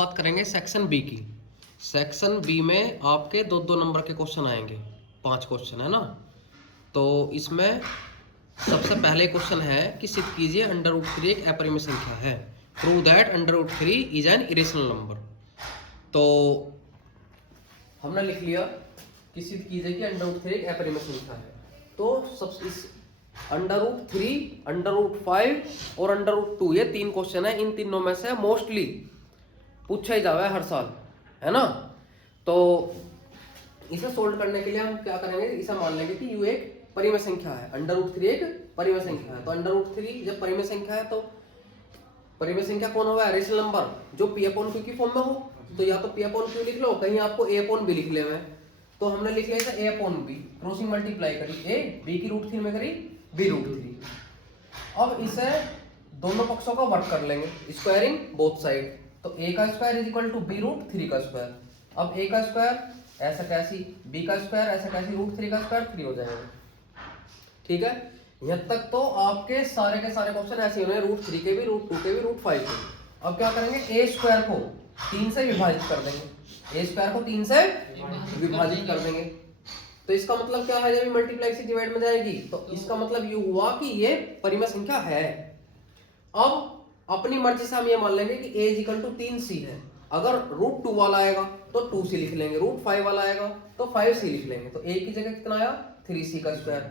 बात करेंगे section B की। सेक्शन बी में आपके दो दो नंबर के क्वेश्चन आएंगे, 5 क्वेश्चन है ना। तो इसमें सबसे पहले क्वेश्चन है कि सिद्ध कीजिए √3 एक अपरिमेय संख्या है। Prove that √3 is an irrational number. तो हमने लिख लिया कि सिद्ध कीजिए कि √3 एक अपरिमेय संख्या है। तो सबसे इस √3, √5 और √2 ये 3 क्वेश्चन है। इन तीनों में से मोस्टली पूछा ही जावा है हर साल, है ना। तो इसे सोल्व करने के लिए हम क्या करेंगे, इसे मान लेंगे कि यू एक परिमेय संख्या है। √3 एक परिमेय संख्या है। तो √3 जब परिमेय संख्या है तो परिमेय संख्या कौन होगा, रेशनल नंबर जो P/Q की फॉर्म में हो। तो या तो P/Q लिख लो, कहीं आपको A/B लिख ले में। तो हमने लिख लिया A/B, क्रॉसिंग मल्टीप्लाई करी A, B की √3 में करी B√3। अब इसे दोनों पक्षों का वर्क कर लेंगे, स्क्वायरिंग बोथ साइड। तो A का square is equal to B√3 का स्क्वायर। अब A का स्क्वायर ऐसा कैसी, B का स्क्वायर ऐसा कैसी, √3 का स्क्वायर 3 हो जाएगा। ठीक है, यहाँ तक तो आपके सारे के सारे क्वेश्चन ऐसे होने, √3 के भी, √2 के भी, √5 के भी। अब क्या करेंगे, A स्क्वायर को 3 से विभाजित कर देंगे। A स्क्वायर को 3 से विभाजित कर देंगे। तो इसका मतलब क्या है, जब मल्टीप्लाई से डिवाइड में जाएगी तो इसका मतलब ये हुआ कि ये परिमेय संख्या है। अब अपनी मर्जी से हम ये मान लेंगे कि A is equal to 3C है। अगर √2 वाला आएगा तो 2C लिख लेंगे, √5 वाला आएगा तो 5C लिख लेंगे। तो A की जगह कितना आया, 3C का स्क्वायर।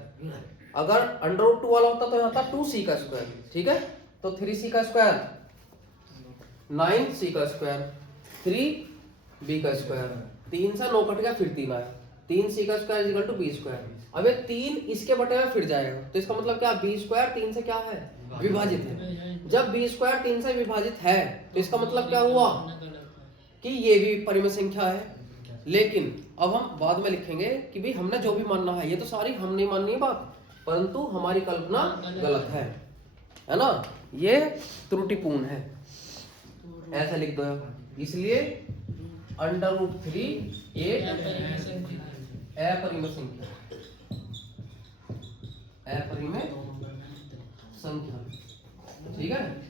अगर √2 वाला होता तो यहाँ था 2C का स्क्वायर। ठीक है, तो 3C का स्क्वायर 9C का स्क्वायर, 3B का स्क्वायर। 3 से 9 कट गया, फिर 3 आया। 3C का square is equal to B square. अब ये 3 इसके बटे में फिर जाएगा, तो इसका मतलब क्या, B स्क्वायर 3 से क्या है, विभाजित है। जब B स्क्वायर 3 से विभाजित है तो इसका मतलब क्या हुआ कि ये भी परिमेय संख्या है। लेकिन अब हम बाद में लिखेंगे कि भाई हमने जो भी मानना है, ये तो सारी हम नहीं माननी है बात, परंतु हमारी कल्पना गलत है ना, ये त्रुटिपूर्ण है, ऐसा लिख दो। इसलिए √3 एक अपरिमेय संख्या, अपरिमेय संख्या। ठीक है।